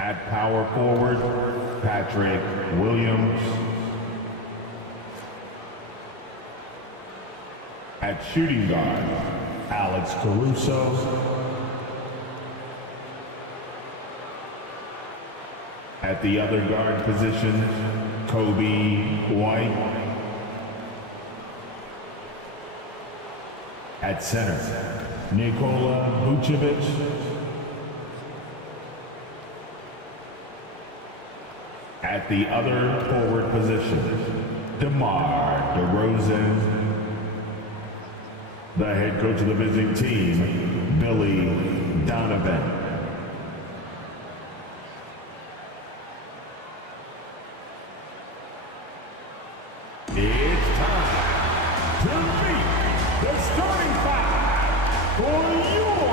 At power forward, Patrick Williams. At shooting guard, Alex Caruso. At the other guard position, Kobe White. At center, Nikola Vucevic. At the other forward position, DeMar DeRozan. The head coach of the visiting team, Billy Donovan. It's time to meet the starting five for your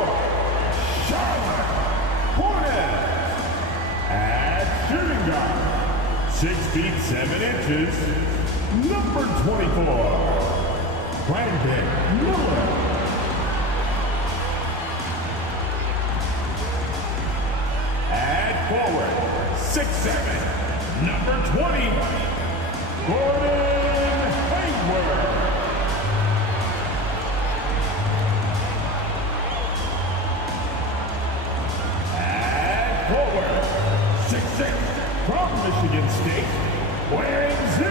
Charlotte Hornets. At shooting guard, 6 feet 7 inches, number 24, Brandon Miller. At forward, 6'7", number 20, Gordon Hayward. At forward, 6'6", from Michigan State, wearing 0.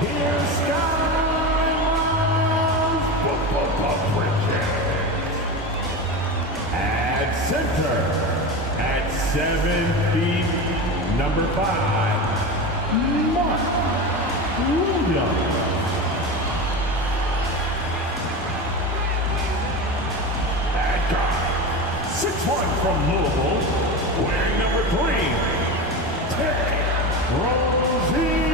Here's Scott Bridges. At center, at 7 feet, number 5, Mark Williams. At guard, 6'1" from Louisville, wearing number 3, Terry Rozier.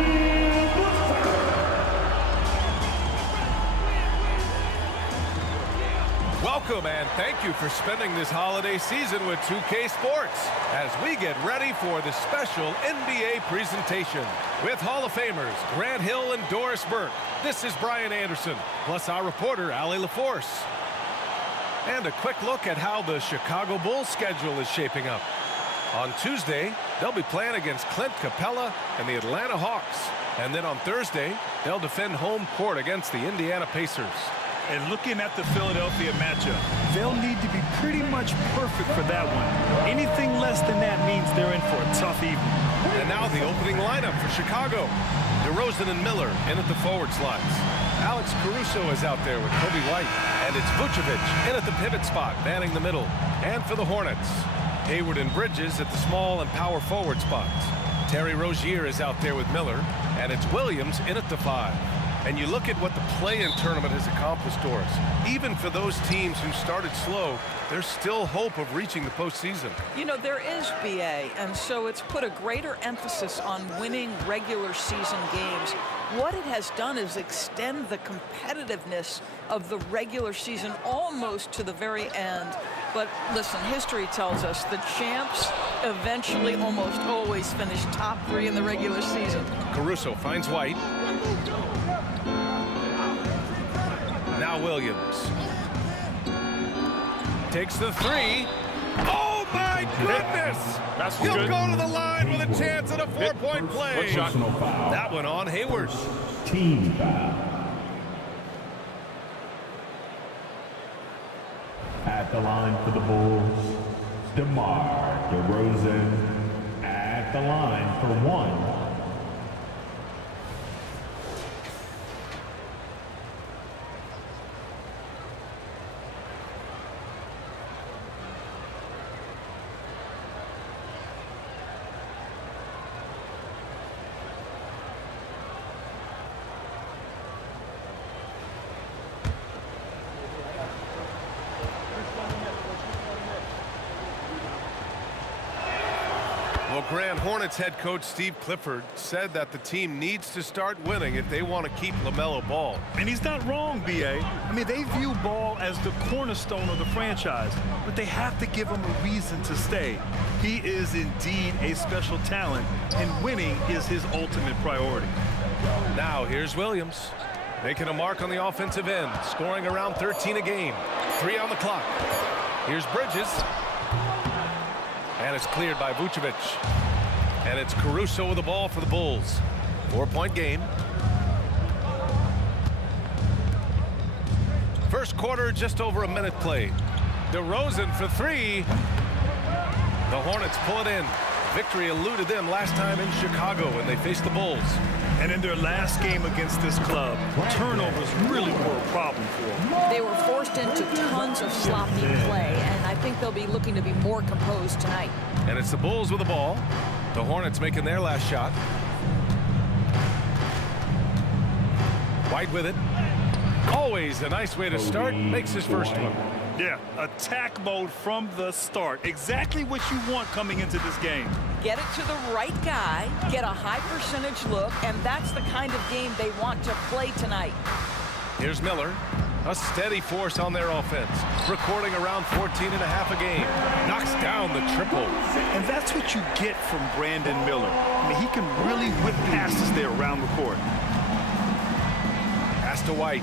Welcome and thank you for spending this holiday season with 2K Sports as we get ready for the special NBA presentation. With Hall of Famers Grant Hill and Doris Burke, this is Brian Anderson, plus our reporter Allie LaForce. And a quick look at how the Chicago Bulls schedule is shaping up. On Tuesday, they'll be playing against Clint Capella and the Atlanta Hawks. And then on Thursday, they'll defend home court against the Indiana Pacers. And looking at the Philadelphia matchup, they'll need to be pretty much perfect for that one. Anything less than that means they're in for a tough evening. And now the opening lineup for Chicago. DeRozan and Miller in at the forward slots. Alex Caruso is out there with Kobe White. And it's Vucevic in at the pivot spot, manning the middle. And for the Hornets, Hayward and Bridges at the small and power forward spots. Terry Rozier is out there with Miller. And it's Williams in at the 5. And you look at what the play-in tournament has accomplished, Doris. Even for those teams who started slow, there's still hope of reaching the postseason. You know, there is, BA, and so it's put a greater emphasis on winning regular season games. What it has done is extend the competitiveness of the regular season almost to the very end. But listen, history tells us the champs eventually almost always finish top 3 in the regular season. Caruso finds White. Now Williams takes the 3. Oh my goodness! He'll go to the line with a chance at a 4-point play. That one on Hayward. Team foul. At the line for the Bulls, DeMar DeRozan. At the line for 1. Well, Grand Hornets head coach Steve Clifford said that the team needs to start winning if they want to keep LaMelo Ball. And he's not wrong, B.A. I mean, they view Ball as the cornerstone of the franchise, but they have to give him a reason to stay. He is indeed a special talent, and winning is his ultimate priority. Now, here's Williams, making a mark on the offensive end, scoring around 13 a game. 3 on the clock. Here's Bridges. And it's cleared by Vucevic. And it's Caruso with the ball for the Bulls. 4-point game. First quarter, just over a minute played. DeRozan for three. The Hornets pull it in. Victory eluded them last time in Chicago when they faced the Bulls. And in their last game against this club, turnovers really were a problem for them. They were forced into tons of sloppy play, and I think they'll be looking to be more composed tonight. And it's the Bulls with the ball. The Hornets making their last shot. White with it. Always a nice way to start. Makes his first one. Yeah, attack mode from the start. Exactly what you want coming into this game. Get it to the right guy, get a high percentage look, and that's the kind of game they want to play tonight. Here's Miller. A steady force on their offense. Recording around 14 and a half a game. Knocks down the triple. And that's what you get from Brandon Miller. I mean, he can really whip passes there around the court. Pass to White.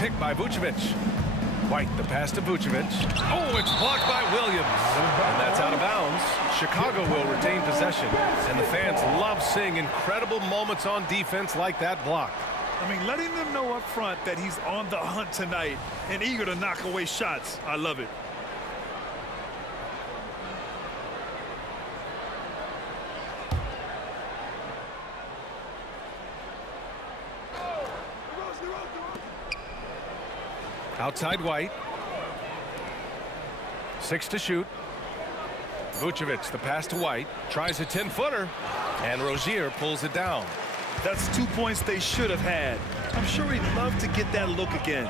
Picked by Vucevic. White, the pass to Vucevic. Oh, it's blocked by Williams. And that's out of bounds. Chicago will retain possession. And the fans love seeing incredible moments on defense like that block. I mean, letting them know up front that he's on the hunt tonight and eager to knock away shots. I love it. Outside White. 6 to shoot. Vucevic, the pass to White. Tries a 10-footer. And Rozier pulls it down. That's 2 points they should have had. I'm sure he'd love to get that look again.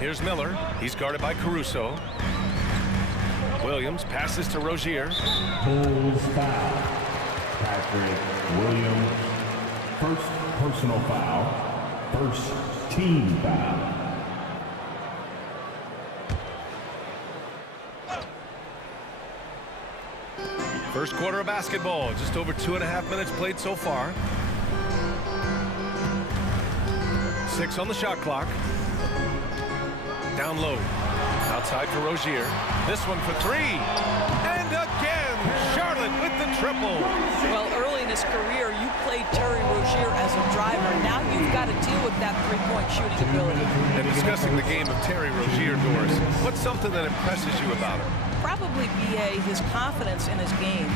Here's Miller. He's guarded by Caruso. Williams passes to Rozier. Bulls foul. Patrick Williams. First personal foul. First team foul. First quarter of basketball. Just over 2.5 minutes played so far. 6 on the shot clock. Down low. Outside for Rozier. This one for three. And again, Charlotte with the triple. Well, early in his career, you played Terry Rozier as a driver. Now you've got to deal with that three-point shooting ability. And discussing the game of Terry Rozier, Doris, what's something that impresses you about him? Probably, B.A., his confidence in his game.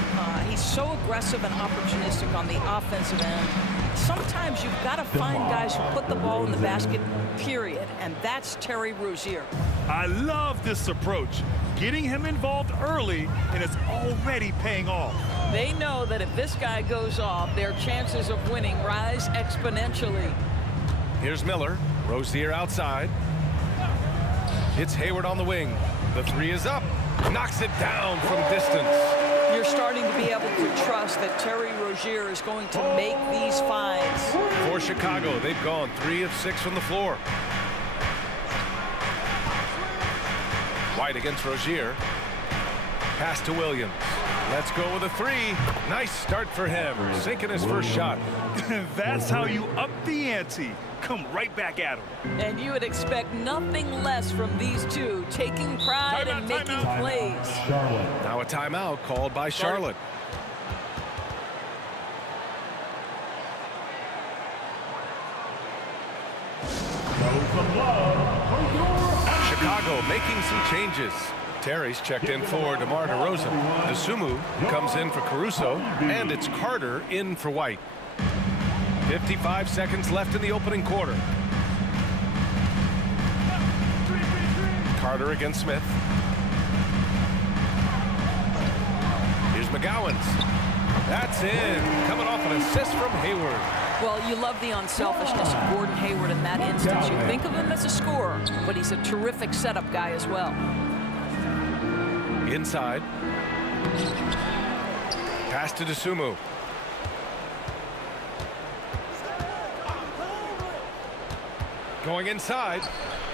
He's so aggressive and opportunistic on the offensive end. Sometimes you've got to find guys who put the ball in the basket, period. And that's Terry Rozier. I love this approach. Getting him involved early, and it's already paying off. They know that if this guy goes off, their chances of winning rise exponentially. Here's Miller. Rozier outside. It's Hayward on the wing. The three is up. Knocks it down from distance. You're starting to be able to trust that Terry Rozier is going to make these finds. For Chicago, they've gone 3 of 6 from the floor. White against Rozier. Pass to Williams. Let's go with a three. Nice start for him. Sinking his first shot. That's how you up the ante. Come right back at him. And you would expect nothing less from these two, taking pride and making plays. Charlotte. Now a timeout called by Charlotte. Chicago making some changes. Terry's checked in for DeMar DeRozan. DeSumo comes in for Caruso, and it's Carter in for White. 55 seconds left in the opening quarter. Carter against Smith. Here's McGowan's. That's in. Coming off an assist from Hayward. Well, you love the unselfishness of Gordon Hayward in that instance. You think of him as a scorer, but he's a terrific setup guy as well. Inside. Pass to DeSumo. Going inside.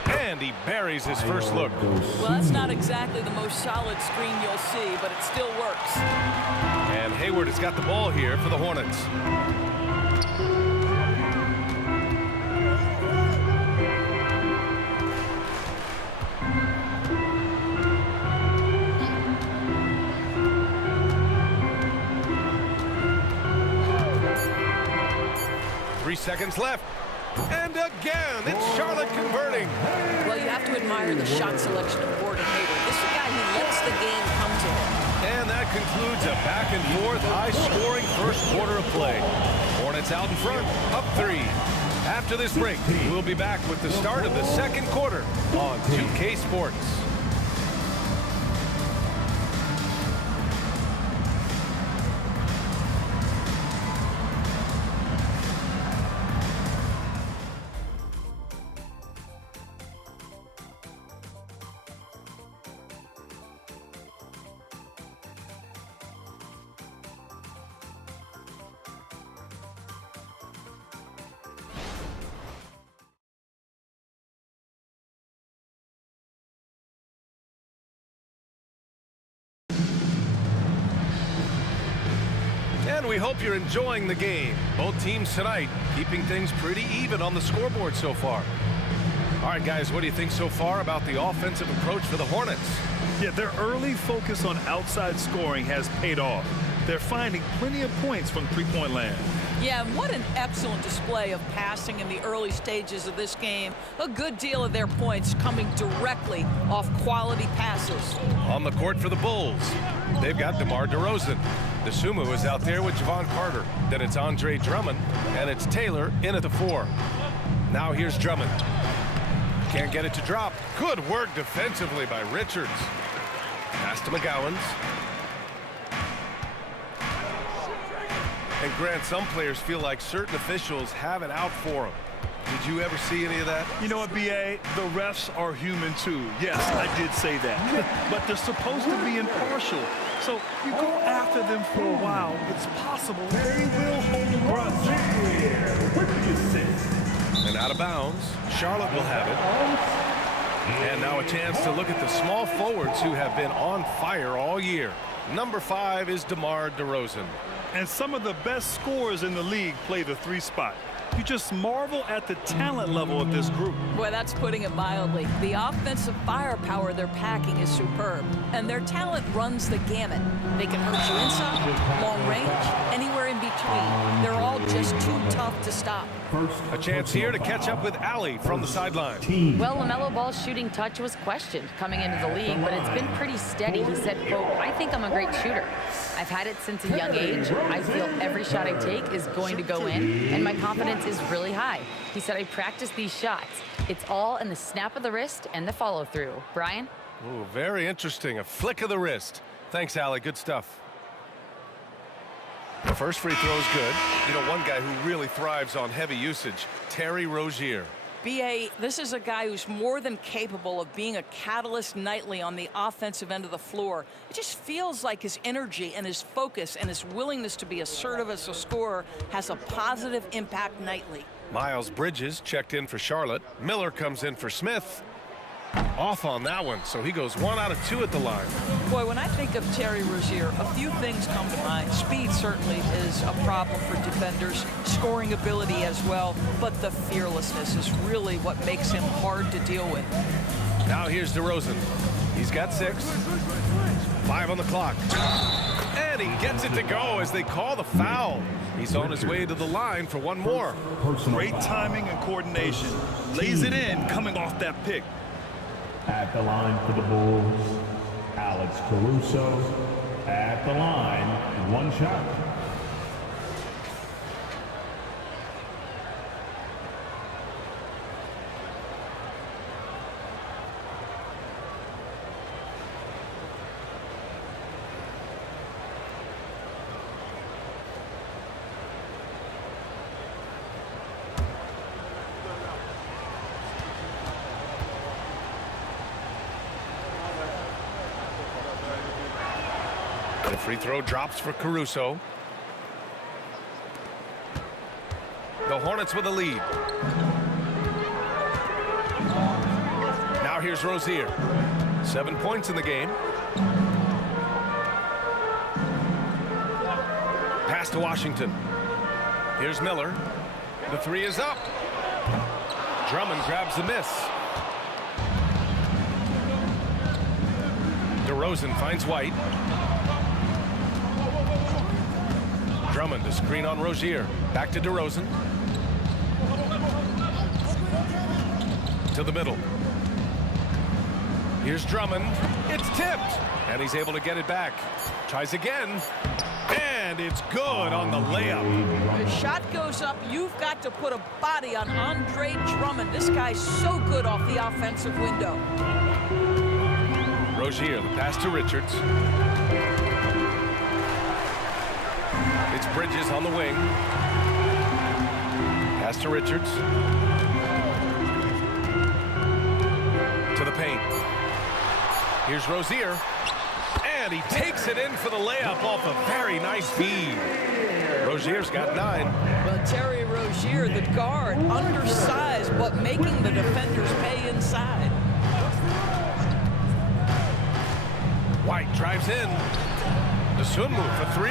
And he buries his first look. Well, that's not exactly the most solid screen you'll see, but it still works. And Hayward has got the ball here for the Hornets. seconds left. And again, it's Charlotte converting. Well, you have to admire the shot selection of Gordon Hayward. This is a guy who lets the game come to him. And that concludes a back-and-forth, high-scoring first quarter of play. Hornets out in front, up 3. After this break, we'll be back with the start of the second quarter on 2K Sports. And we hope you're enjoying the game. Both teams tonight keeping things pretty even on the scoreboard so far. All right, guys, what do you think so far about the offensive approach for the Hornets? Yeah, their early focus on outside scoring has paid off. They're finding plenty of points from three-point land. Yeah, and what an excellent display of passing in the early stages of this game. A good deal of their points coming directly off quality passes. On the court for the Bulls, they've got DeMar DeRozan. DeSumo is out there with Javon Carter. Then it's Andre Drummond, and it's Taylor in at the 4. Now here's Drummond. Can't get it to drop. Good work defensively by Richards. Pass to McGowans. And Grant, some players feel like certain officials have it out for them. Did you ever see any of that? You know what, B.A.? The refs are human, too. Yes, I did say that. But they're supposed to be impartial. So you go after them for a while, it's possible they will hold a grudge. And out of bounds, Charlotte will have it. And now a chance to look at the small forwards who have been on fire all year. Number 5 is DeMar DeRozan. And some of the best scorers in the league play the 3 spot. You just marvel at the talent level of this group. Boy, that's putting it mildly. The offensive firepower they're packing is superb, and their talent runs the gamut. They can hurt you inside, long range, anywhere in between. They're all just too tough to stop. A chance here to catch up with Allie from the sideline. Well, LaMelo Ball's shooting touch was questioned coming into the league, but it's been pretty steady. He said, quote, "I think I'm a great shooter. I've had it since a young age. I feel every shot I take is going to go in, and my confidence is really high." He said, "I practice these shots. It's all in the snap of the wrist and the follow-through." Brian? Ooh, very interesting. A flick of the wrist. Thanks, Allie. Good stuff. The first free throw is good. You know, one guy who really thrives on heavy usage, Terry Rozier. B.A., this is a guy who's more than capable of being a catalyst nightly on the offensive end of the floor. It just feels like his energy and his focus and his willingness to be assertive as a scorer has a positive impact nightly. Miles Bridges checked in for Charlotte. Miller comes in for Smith. Off on that one, so he goes 1 out of 2 at the line. Boy, when I think of Terry Rozier, a few things come to mind. Speed certainly is a problem for defenders, scoring ability as well, but the fearlessness is really what makes him hard to deal with. Now here's DeRozan. He's got 6. 5 on the clock. And he gets it to go as they call the foul. He's on his way to the line for one more. Great timing and coordination. Lays it in coming off that pick. At the line for the Bulls, Alex Caruso. At the line, 1 shot. The free throw drops for Caruso. The Hornets with a lead. Now here's Rozier. 7 points in the game. Pass to Washington. Here's Miller. The 3 is up. Drummond grabs the miss. DeRozan finds White. Drummond to screen on Rozier. Back to DeRozan. to the middle. Here's Drummond. It's tipped, and he's able to get it back. Tries again, and it's good on the layup. The shot goes up. You've got to put a body on Andre Drummond. This guy's so good off the offensive window. Rozier, the pass to Richards. It's Bridges on the wing. Pass to Richards. To the paint. Here's Rozier. And he takes it in for the layup off a very nice feed. Rozier's got 9. Well, Terry Rozier, the guard, undersized, but making the defenders pay inside. White drives in. The Sunmu for 3.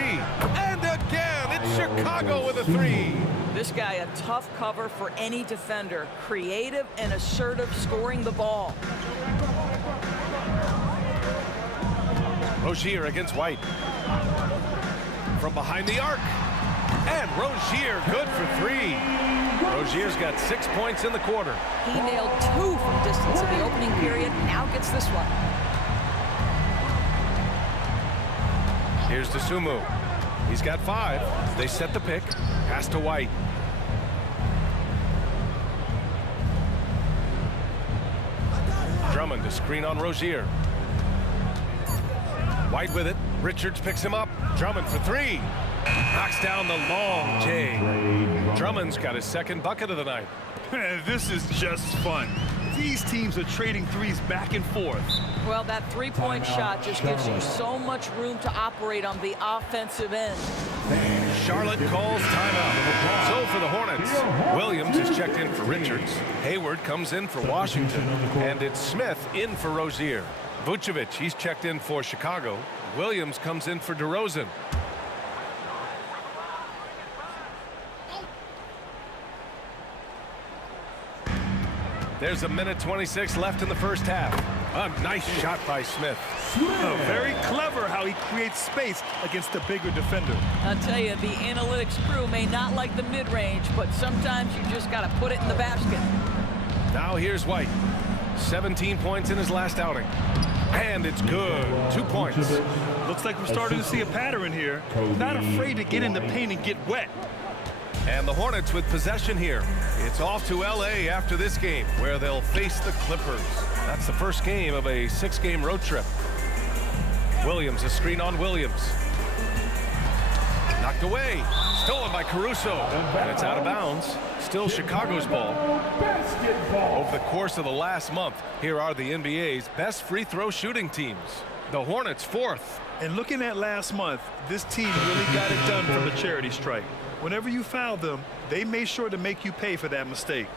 And again, it's Chicago with a 3. This guy, a tough cover for any defender. Creative and assertive, scoring the ball. Rozier against White. From behind the arc. And Rozier good for 3. Rozier's got 6 points in the quarter. He nailed 2 from distance in the opening period. Now gets this one. Here's Dosunmu. He's got 5. They set the pick. Pass to White. Drummond to screen on Rozier. White with it. Richards picks him up. Drummond for 3. Knocks down the long J. Drummond's got his second bucket of the night. This is just fun. These teams are trading threes back and forth. Well, that three-point shot just gives you so much room to operate on the offensive end. Charlotte calls timeout. So for the Hornets, Williams is checked in for Richards. Hayward comes in for Washington. And it's Smith in for Rozier. Vucevic, he's checked in for Chicago. Williams comes in for DeRozan. There's a minute 26 left in the first half. A nice shot by Smith. Very clever how he creates space against the bigger defender. I'll tell you, the analytics crew may not like the mid-range, but sometimes you just got to put it in the basket. Now here's White. 17 points in his last outing. And it's good. 2 points. Looks like we're starting to see a pattern here. Not afraid to get in the paint and get wet. And the Hornets with possession here. It's off to L.A. after this game, where they'll face the Clippers. That's the first game of a 6-game road trip. Williams, a screen on Williams. Knocked away. Stolen by Caruso. And it's out of bounds. Still Chicago's ball. Over the course of the last month, here are the NBA's best free throw shooting teams. The Hornets 4th. And looking at last month, this team really got it done from a charity stripe. Whenever you foul them, they made sure to make you pay for that mistake.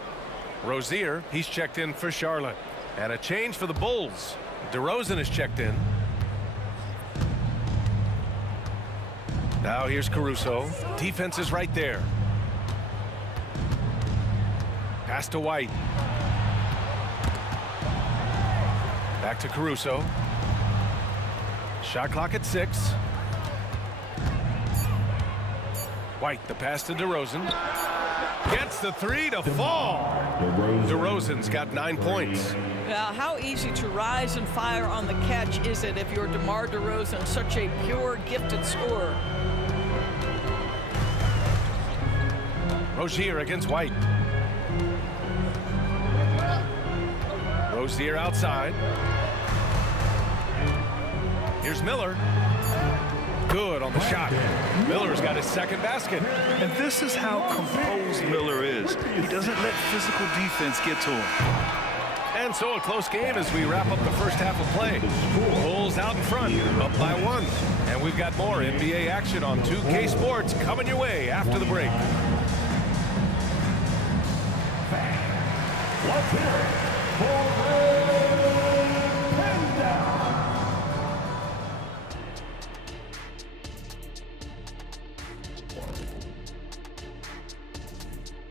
Rozier, he's checked in for Charlotte. And a change for the Bulls. DeRozan is checked in. Now here's Caruso. Defense is right there. Pass to White. Back to Caruso. Shot clock at 6. White, the pass to DeRozan. Gets the 3 to fall. DeRozan's got 9 points. Now, how easy to rise and fire on the catch is it if you're DeMar DeRozan, such a pure, gifted scorer? Rozier against White. Rozier outside. Here's Miller. Good on the shot. Miller's got his second basket. And this is how composed Miller is. He doesn't let physical defense get to him. And so a close game as we wrap up the first half of play. Bulls out in front, up by 1. And we've got more NBA action on 2K Sports coming your way after the break. Let's hear it for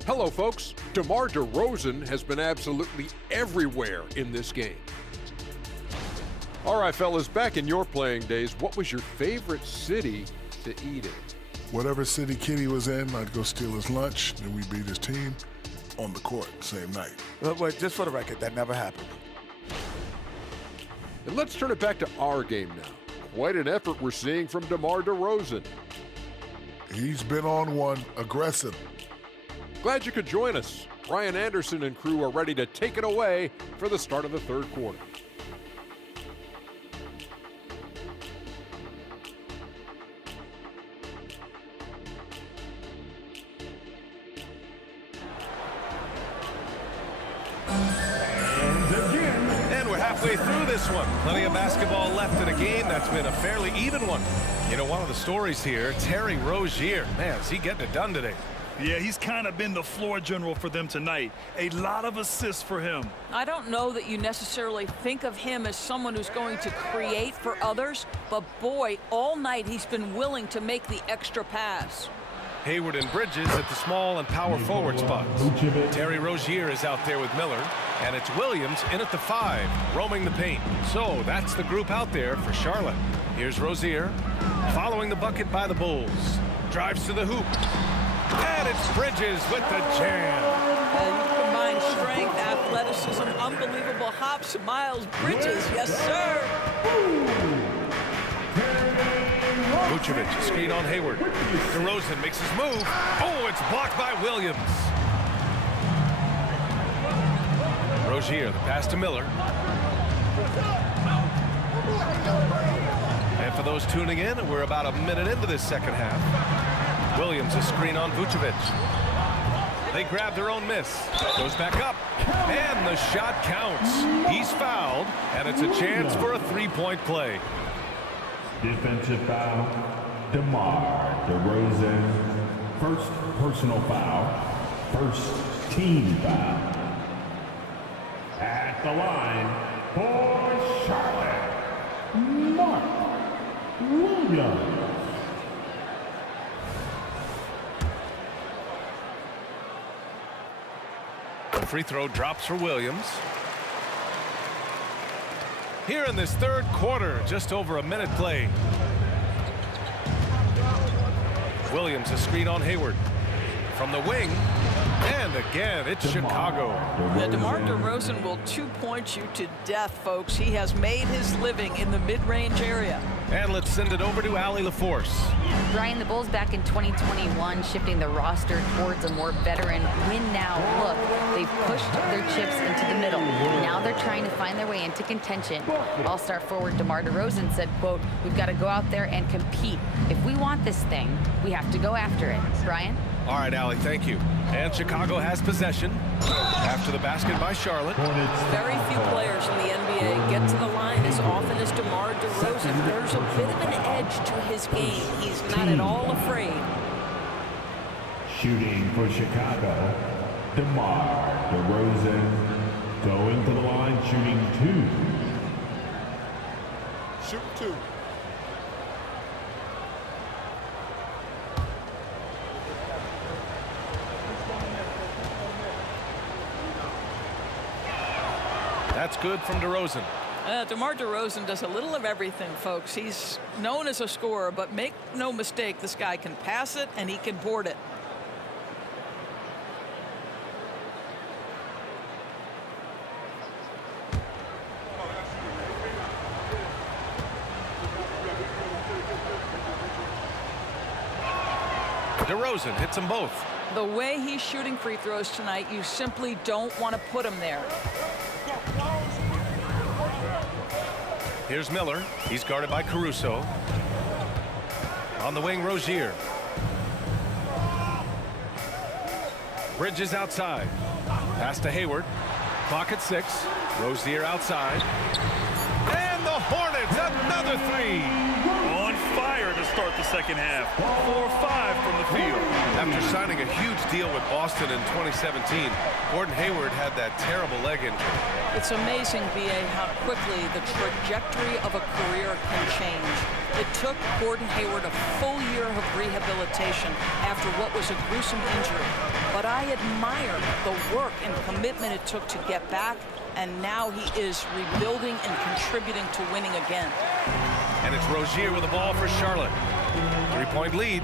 Hello, folks. DeMar DeRozan has been absolutely everywhere in this game. All right, fellas, back in your playing days, what was your favorite city to eat in? Whatever city Kitty was in, I'd go steal his lunch, and we beat his team. on the court same night. Well, just for the record, that never happened. And let's turn it back to our game now. Quite an effort we're seeing from DeMar DeRozan. He's been on one, aggressive. Glad you could join us. Brian Anderson and crew are ready to take it away for the start of the third quarter. And we're halfway through this one. Plenty of basketball left in a game that's been a fairly even one. You know, one of the stories here, Terry Rozier. Man, is he getting it done today? Yeah, he's kind of been the floor general for them tonight. A lot of assists for him. I don't know that you necessarily think of him as someone who's going to create for others, but boy, all night he's been willing to make the extra pass. Hayward and Bridges at the small and power forward spots. Terry Rozier is out there with Miller, and it's Williams in at the 5, roaming the paint. So that's the group out there for Charlotte. Here's Rozier, following the bucket by the Bulls. Drives to the hoop. And it's Bridges with the jam. You combine strength, athleticism, unbelievable hops. Miles Bridges, yes, sir. Vucevic, screen on Hayward. DeRozan makes his move. Oh, it's blocked by Williams. Rozier, the pass to Miller. And for those tuning in, we're about a minute into this second half. Williams, a screen on Vucevic. They grab their own miss. Goes back up. And the shot counts. He's fouled, and it's a chance for a three-point play. Defensive foul, DeMar DeRozan. First personal foul, first team foul. At the line for Charlotte, Mark Williams. The free throw drops for Williams. Here in this third quarter, just over a minute played. Williams, a screen on Hayward. From the wing, and again, it's Chicago. Yeah, DeMar DeRozan will two-point you to death, folks. He has made his living in the mid-range area. And let's send it over to Allie LaForce. Brian, the Bulls back in 2021 shifting the roster towards a more veteran win-now look. They've pushed their chips into the middle. Now they're trying to find their way into contention. All-star forward DeMar DeRozan said, quote, "We've got to go out there and compete. If we want this thing, we have to go after it." Brian? All right, Allie, thank you. And Chicago has possession after the basket by Charlotte. Very few players in the NBA get to the line as often as DeMar DeRozan. There's a bit of an edge to his game. He's not at all afraid. Shooting for Chicago, DeMar DeRozan. Going to the line, shooting 2. Shoot 2. That's good from DeRozan. DeMar DeRozan does a little of everything, folks. He's known as a scorer, but make no mistake, this guy can pass it and he can board it. DeRozan hits them both. The way he's shooting free throws tonight, you simply don't want to put him there. Here's Miller. He's guarded by Caruso. On the wing, Rozier. Bridges outside. Pass to Hayward. Clock at 6. Rozier outside. And the Hornets, another 3. On fire to start the second half. 4 or 5 from the field. After signing a huge deal with Boston in 2017, Gordon Hayward had that terrible leg injury. It's amazing, B.A., how quickly the trajectory of a career can change. It took Gordon Hayward a full year of rehabilitation after what was a gruesome injury. But I admire the work and commitment it took to get back, and now he is rebuilding and contributing to winning again. And it's Rozier with the ball for Charlotte. 3-point lead.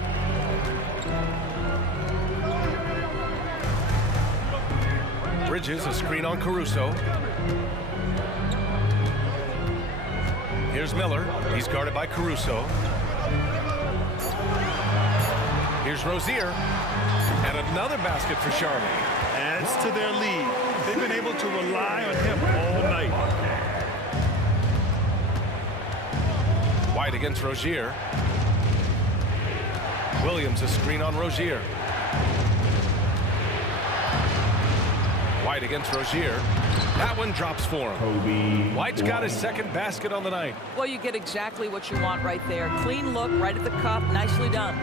Bridges, a screen on Caruso. Here's Miller. He's guarded by Caruso. Here's Rozier. And another basket for Charlotte. Adds to their lead. They've been able to rely on him all night. White against Rozier. Williams, a screen on Rozier. White against Rozier. That one drops for him. White's got his second basket on the night. Well, you get exactly what you want right there. Clean look, right at the cup. Nicely done.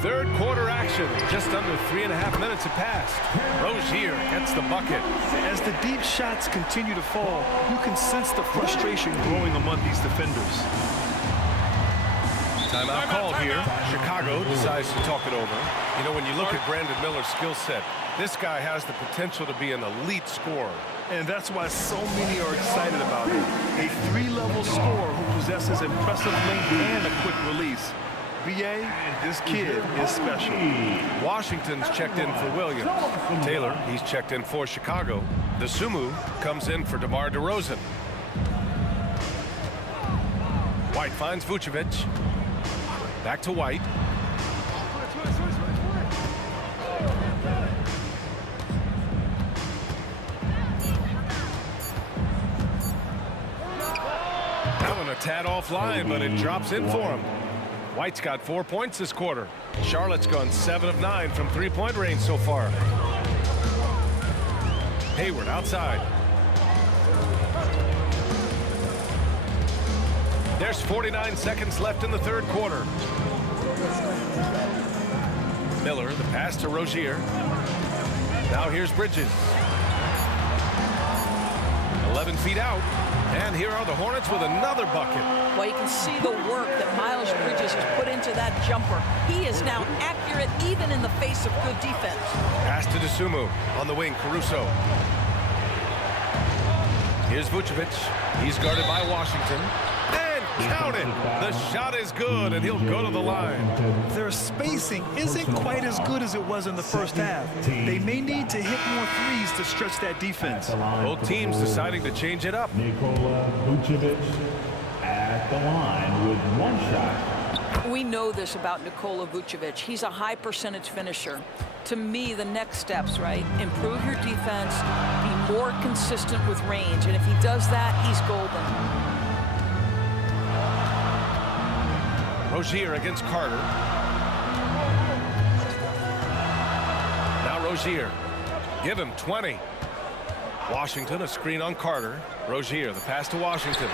Third quarter action. Just under 3.5 minutes have passed. Rozier gets the bucket. As the deep shots continue to fall, you can sense the frustration growing among these defenders. Timeout called here. Chicago decides to talk it over. You know, when you look at Brandon Miller's skill set, this guy has the potential to be an elite scorer. And that's why so many are excited about him. A three-level scorer who possesses impressive length and a quick release. BA, this kid is special. Washington's checked in for Williams. Taylor, he's checked in for Chicago. The Sumu comes in for DeMar DeRozan. White finds Vucevic. Back to White. That one a tad offline, but it drops in for him. White's got 4 points this quarter. Charlotte's gone 7 of 9 from three-point range so far. Hayward outside. There's 49 seconds left in the third quarter. Miller, the pass to Rozier. Now here's Bridges. 11 feet out. And here are the Hornets with another bucket. Well, you can see the work that Miles Bridges has put into that jumper. He is now accurate even in the face of good defense. Pass to DeSumo on the wing, Caruso. Here's Vucevic. He's guarded by Washington. And count it! The shot is good, and he'll go to the line. Their spacing isn't quite as good as it was in the first half. They may need to hit more threes to stretch that defense. Both teams deciding to change it up. Nikola Vucevic at the line with one shot. We know this about Nikola Vucevic. He's a high percentage finisher. To me, the next steps, right? Improve your defense, be more consistent with range, and if he does that, he's golden. Rozier against Carter. Now Rozier. Give him 20. Washington, a screen on Carter. Rozier, the pass to Washington.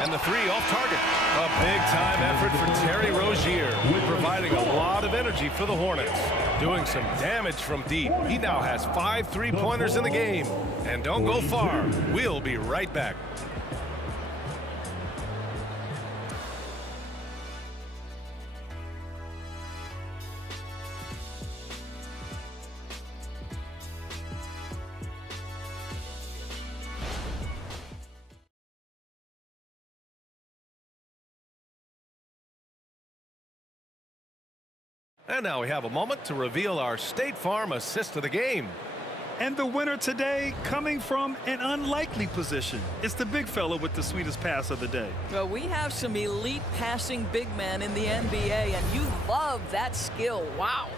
And the three off target. A big-time effort for Terry Rozier, providing a lot of energy for the Hornets. Doing some damage from deep. He now has 5 three-pointers in the game. And don't go far. We'll be right back. And now we have a moment to reveal our State Farm assist of the game. And the winner today coming from an unlikely position. It's the big fella with the sweetest pass of the day. Well, we have some elite passing big men in the NBA, and you love that skill. Wow.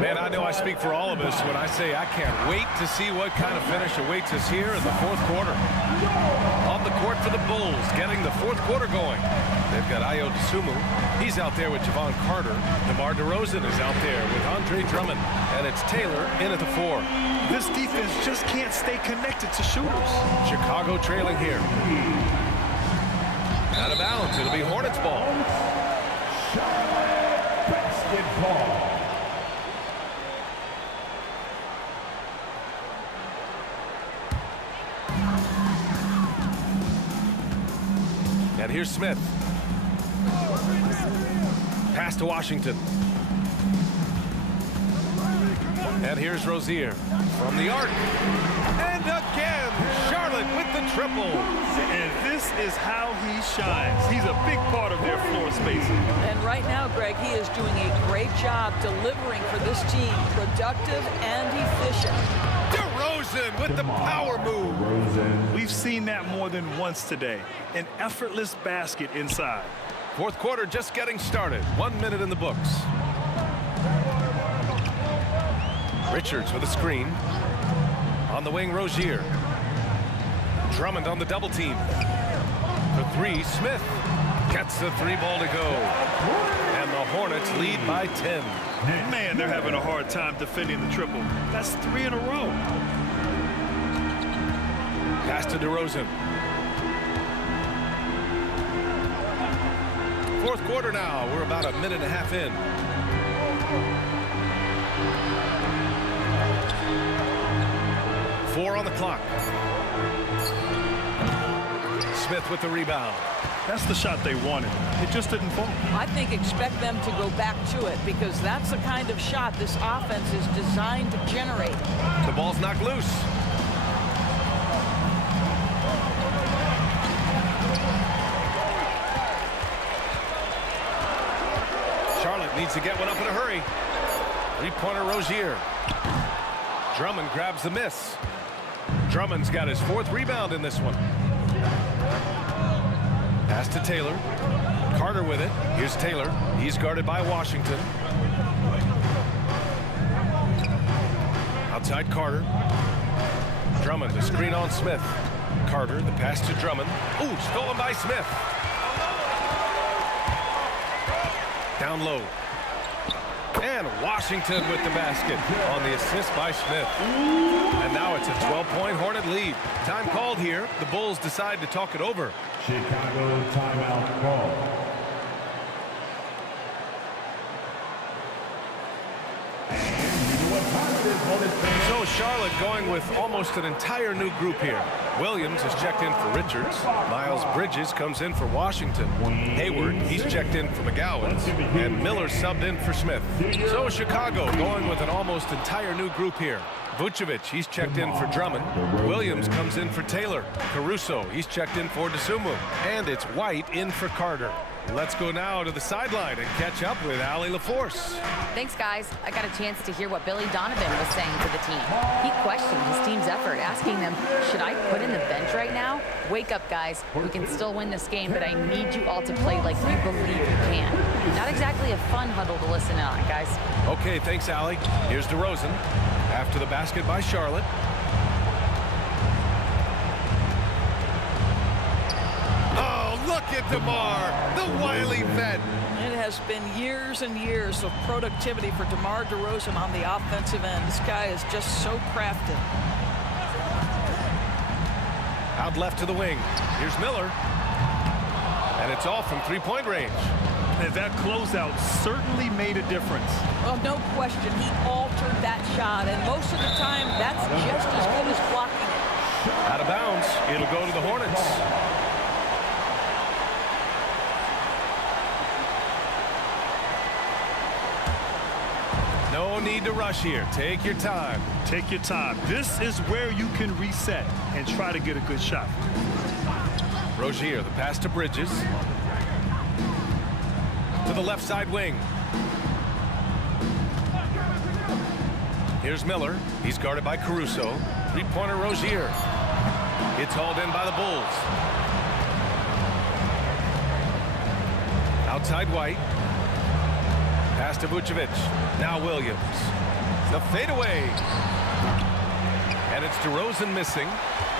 Man, I know I speak for all of us when I say I can't wait to see what kind of finish awaits us here in the fourth quarter. On the court for the Bulls, getting the fourth quarter going. They've got Ayo Dosunmu. He's out there with Javon Carter. DeMar DeRozan is out there with Andre Drummond. And it's Taylor in at the 4. This defense just can't stay connected to shooters. Chicago trailing here. Out of bounds. It'll be Hornets ball. Basketball. And here's Smith. Pass to Washington. And here's Rozier from the arc. And again, Charlotte with the triple. And this is how he shines. He's a big part of their floor spacing. And right now, Greg, he is doing a great job delivering for this team. Productive and efficient. DeRozan with the power move. We've seen that more than once today. An effortless basket inside. Fourth quarter just getting started. 1 minute in the books. Richards with a screen. On the wing, Rozier. Drummond on the double team. For three, Smith gets the three ball to go. And the Hornets lead by 10. Man, they're having a hard time defending the triple. That's 3 in a row. Pass to DeRozan. Fourth quarter now. We're about a minute and a half in. Four on the clock. Smith with the rebound. That's the shot they wanted. It just didn't fall. I think expect them to go back to it because that's the kind of shot this offense is designed to generate. The ball's knocked loose. Charlotte needs to get one up in a hurry. Three-pointer Rozier. Drummond grabs the miss. Drummond's got his fourth rebound in this one. Pass to Taylor. Carter with it. Here's Taylor. He's guarded by Washington. Outside Carter. Drummond, the screen on Smith. Carter, the pass to Drummond. Ooh, stolen by Smith. Down low. And Washington with the basket on the assist by Smith. And now it's a 12-point Hornet lead. Time called here. The Bulls decide to talk it over. Chicago timeout call. So Charlotte going with almost an entire new group here. Williams is checked in for Richards. Miles Bridges comes in for Washington. Hayward, he's checked in for McGowan's. And Miller subbed in for Smith. So Chicago going with an almost entire new group here. Vucevic, he's checked in for Drummond. Williams comes in for Taylor. Caruso, he's checked in for DeSumo. And it's White in for Carter. Let's go now to the sideline and catch up with Allie LaForce. Thanks, guys. I got a chance to hear what Billy Donovan was saying to the team. He questioned his team's effort, asking them, should I put in the bench right now? Wake up, guys. We can still win this game, but I need you all to play like you believe you can. Not exactly a fun huddle to listen on, guys. Okay, thanks, Allie. Here's DeRozan. After the basket by Charlotte. Look at DeMar, the wily vet. It has been years and years of productivity for DeMar DeRozan on the offensive end. This guy is just so crafted. Out left to the wing. Here's Miller. And it's off from three-point range. And that closeout certainly made a difference. Well, no question, he altered that shot, and most of the time, that's just as good as blocking it. Out of bounds. It'll go to the Hornets. No need to rush here. Take your time. Take your time. This is where you can reset and try to get a good shot. Rozier, the pass to Bridges. To the left side wing. Here's Miller. He's guarded by Caruso. Three-pointer Rozier. It's hauled in by the Bulls. Outside White. Pass to Vucevic. Now Williams. The fadeaway. And it's DeRozan missing.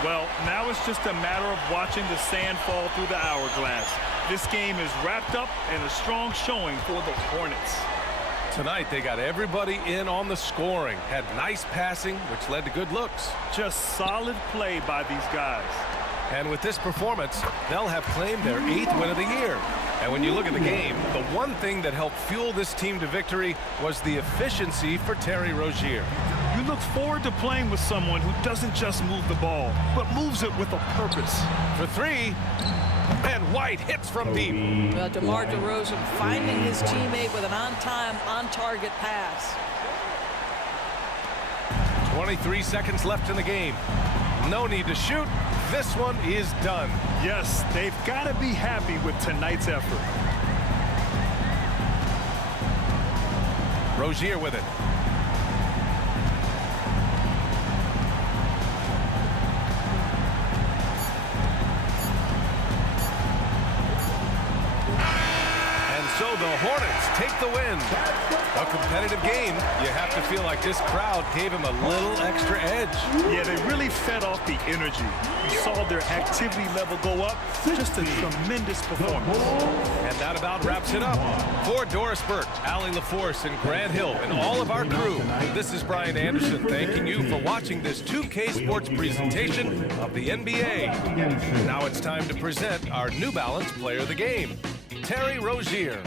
Well, now it's just a matter of watching the sand fall through the hourglass. This game is wrapped up and a strong showing for the Hornets. Tonight they got everybody in on the scoring. Had nice passing, which led to good looks. Just solid play by these guys. And with this performance, they'll have claimed their 8th win of the year. And when you look at the game, the one thing that helped fuel this team to victory was the efficiency for Terry Rozier. You look forward to playing with someone who doesn't just move the ball, but moves it with a purpose. For three, and White hits from deep. DeMar DeRozan finding his teammate with an on-time, on-target pass. 23 seconds left in the game. No need to shoot. This one is done. Yes, they've got to be happy with tonight's effort. Rozier with it. So the Hornets take the win. A competitive game. You have to feel like this crowd gave him a little extra edge. Yeah, they really fed off the energy. You saw their activity level go up. Just a tremendous performance. And that about wraps it up. For Doris Burke, Allie LaForce, and Grant Hill, and all of our crew, this is Brian Anderson thanking you for watching this 2K Sports presentation of the NBA. Now it's time to present our New Balance Player of the Game, Terry Rozier.